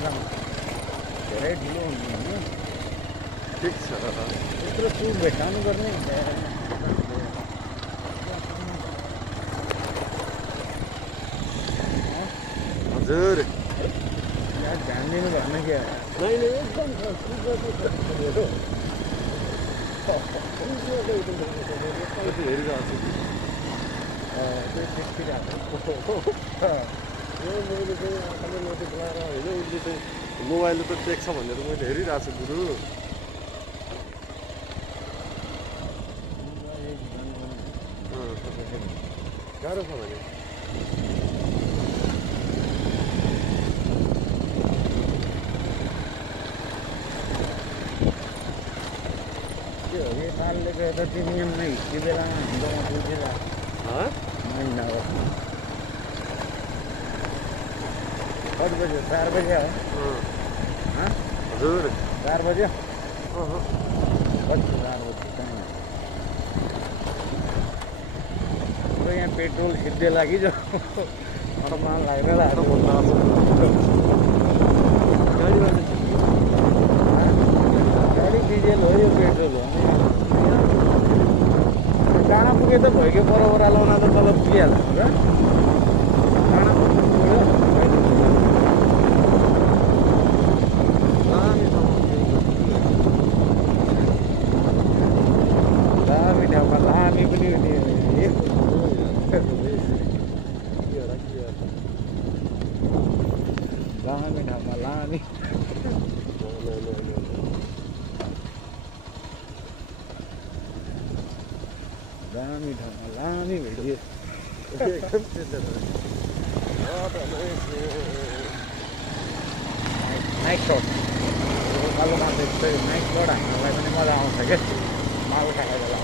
धेरै ठुलो हुनु ठिक छ यत्रो सुट भेटाउनु पर्ने हजुर यहाँ ध्यान दिनु भएन क्या नहीं एकदम कति हेरिरहेको छु त्यो देखिरहेको यो मैले चाहिँ आँखाले नदेख्लाएर होइन उसले चाहिँ मोबाइलले त देख्छ भनेर मैले हेरिरहेको छु गुरु गाह्रो छ भने त्यो हो कि पालले गर्दा त्यो नियममा हिस्ट्री बेलामा हिँड्दामा बुझिरहेको महिना हो कति बज्यो 4 बजे हो हजुर 4 बज्यो कति 4 बजे कहाँ यहाँ पेट्रोल खिच्दै लागि जो अरमा लाग्दै लाग्यो गाडी डिजेल हो यो पेट्रोल हो डाँडा पुगे त भइगयो बराबर लाउन त तल पुगिहाल्छ र डाँडा पुग्यो लामी ठाउँमा लामी पनि हुने लामी ठाउँमा लामी लामी ठाउँमा लामी भिडियो नाइट शट उकालोमा चाहिँ नाइट शट हान्नलाई पनि मजा आउँछ क्या माल खाएर बेला